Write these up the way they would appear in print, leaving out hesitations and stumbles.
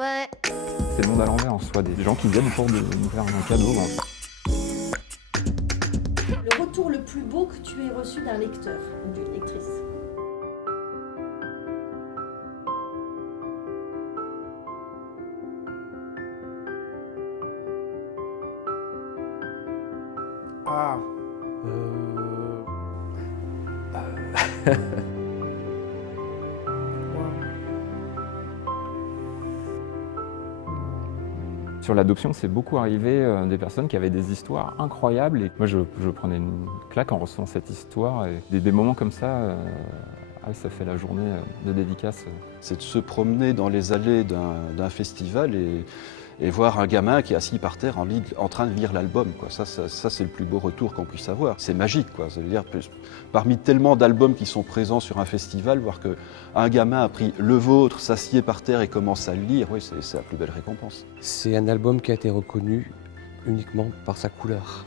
Ouais. C'est le monde à l'envers en soi, des gens qui viennent pour nous faire un cadeau. Le retour le plus beau que tu aies reçu d'un lecteur ou d'une lectrice? Ah Sur l'adoption, c'est beaucoup arrivé des personnes qui avaient des histoires incroyables. Et moi, je prenais une claque en recevant cette histoire. Et des moments comme ça, ça fait la journée de dédicace. C'est de se promener dans les allées d'un festival et voir un gamin qui est assis par terre en train de lire l'album. Ça, c'est le plus beau retour qu'on puisse avoir. C'est magique. Ça veut dire, parmi tellement d'albums qui sont présents sur un festival, voir qu'un gamin a pris le vôtre, s'assied par terre et commence à le lire, oui, c'est la plus belle récompense. C'est un album qui a été reconnu uniquement par sa couleur.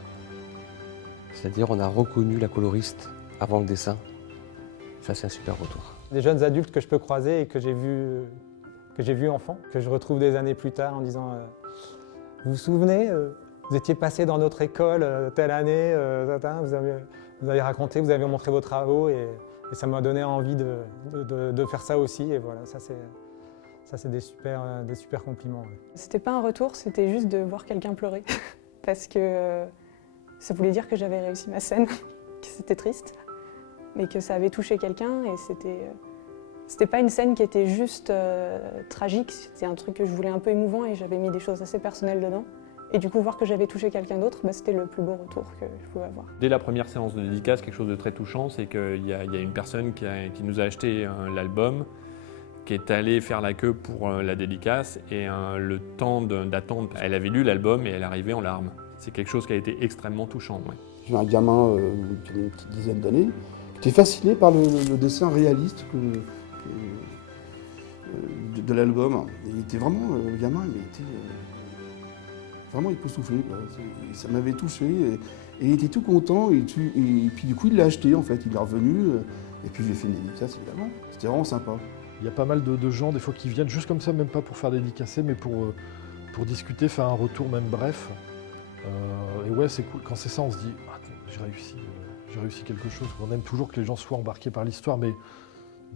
C'est-à-dire on a reconnu la coloriste avant le dessin. Ça, c'est un super retour. Des jeunes adultes que je peux croiser et que j'ai vus enfants, que je retrouve des années plus tard en disant vous vous souvenez, vous étiez passé dans notre école telle année, vous avez raconté, vous avez montré vos travaux et ça m'a donné envie de faire ça aussi. Et voilà, ça c'est des super compliments. Ouais. C'était pas un retour, c'était juste de voir quelqu'un pleurer parce que ça voulait dire que j'avais réussi ma scène, que c'était triste, mais que ça avait touché quelqu'un et c'était pas une scène qui était juste tragique, c'était un truc que je voulais un peu émouvant et j'avais mis des choses assez personnelles dedans. Et du coup, voir que j'avais touché quelqu'un d'autre, c'était le plus beau retour que je pouvais avoir. Dès la première séance de dédicace, quelque chose de très touchant, c'est qu'il y a une personne qui nous a acheté l'album, qui est allée faire la queue pour la dédicace et le temps d'attente, elle avait lu l'album et elle arrivait en larmes. C'est quelque chose qui a été extrêmement touchant. Ouais. J'ai un gamin qui avait une petite dizaine d'années, qui était fasciné par le dessin réaliste de l'album. Il était vraiment, le gamin, il était vraiment époustouflé. Ça m'avait touché et il était tout content et puis du coup il l'a acheté en fait, il est revenu et puis j'ai fait une dédicace évidemment. C'était vraiment sympa. Il y a pas mal de gens des fois qui viennent juste comme ça, même pas pour faire dédicacer, mais pour discuter, faire un retour même bref. Et ouais, c'est cool. Quand c'est ça, on se dit j'ai réussi quelque chose. On aime toujours que les gens soient embarqués par l'histoire, mais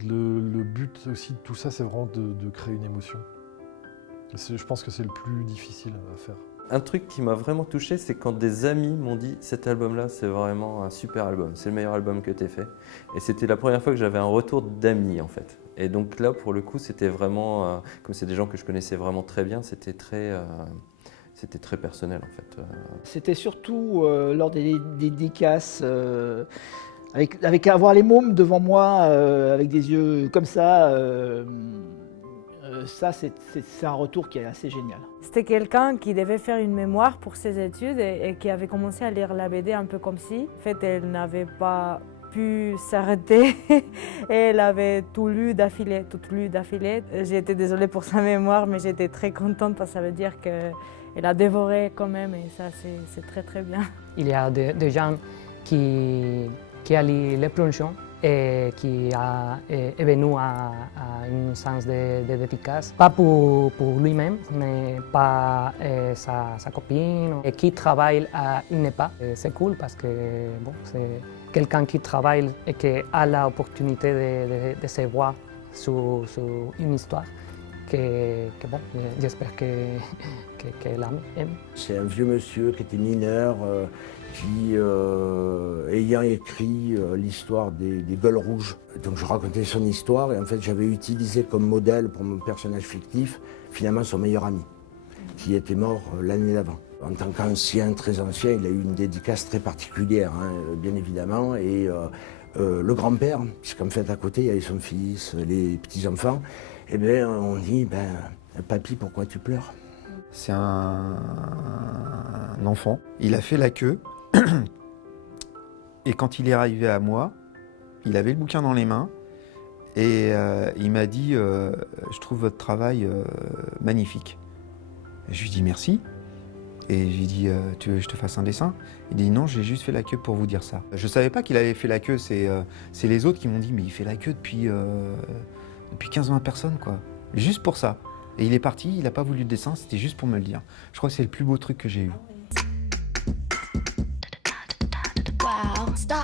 le but aussi de tout ça, c'est vraiment de créer une émotion. Je pense que c'est le plus difficile à faire. Un truc qui m'a vraiment touché, c'est quand des amis m'ont dit « cet album-là, c'est vraiment un super album, c'est le meilleur album que tu aies fait ». Et c'était la première fois que j'avais un retour d'amis, en fait. Et donc là, pour le coup, c'était vraiment, comme c'est des gens que je connaissais vraiment très bien, c'était très personnel, en fait. C'était surtout lors des dédicaces, avec avoir les mômes devant moi, avec des yeux comme ça, c'est un retour qui est assez génial. C'était quelqu'un qui devait faire une mémoire pour ses études et qui avait commencé à lire la BD un peu comme si. En fait, elle n'avait pas pu s'arrêter et elle avait tout lu d'affilée. J'ai été désolée pour sa mémoire, mais j'étais très contente parce que ça veut dire qu'elle a dévoré quand même et ça, c'est très très bien. Il y a des gens qui a lu les plongeons et qui est venu à une séance de dédicace, pas pour lui-même, mais par sa copine, et qui travaille à INEPA. C'est cool parce que c'est quelqu'un qui travaille et qui a l'opportunité de se voir sur une histoire que j'espère qu'elle aime. C'est un vieux monsieur qui était mineur, qui, ayant écrit l'histoire des Gueules Rouges, donc je racontais son histoire et en fait j'avais utilisé comme modèle pour mon personnage fictif finalement son meilleur ami, qui était mort l'année d'avant. En tant qu'ancien, très ancien, il a eu une dédicace très particulière, bien évidemment, et le grand-père, puisqu'en fait à côté il y avait son fils, les petits-enfants, et bien on dit papy, pourquoi tu pleures? C'est un enfant, il a fait la queue et quand il est arrivé à moi, il avait le bouquin dans les mains et il m'a dit je trouve votre travail magnifique. Et je lui dis merci et je lui dis tu veux que je te fasse un dessin? Il dit non, j'ai juste fait la queue pour vous dire ça. Je savais pas qu'il avait fait la queue, c'est les autres qui m'ont dit mais il fait la queue depuis 15-20 personnes quoi, juste pour ça. Et il est parti, il n'a pas voulu de dessin, c'était juste pour me le dire. Je crois que c'est le plus beau truc que j'ai eu. Wow, stop.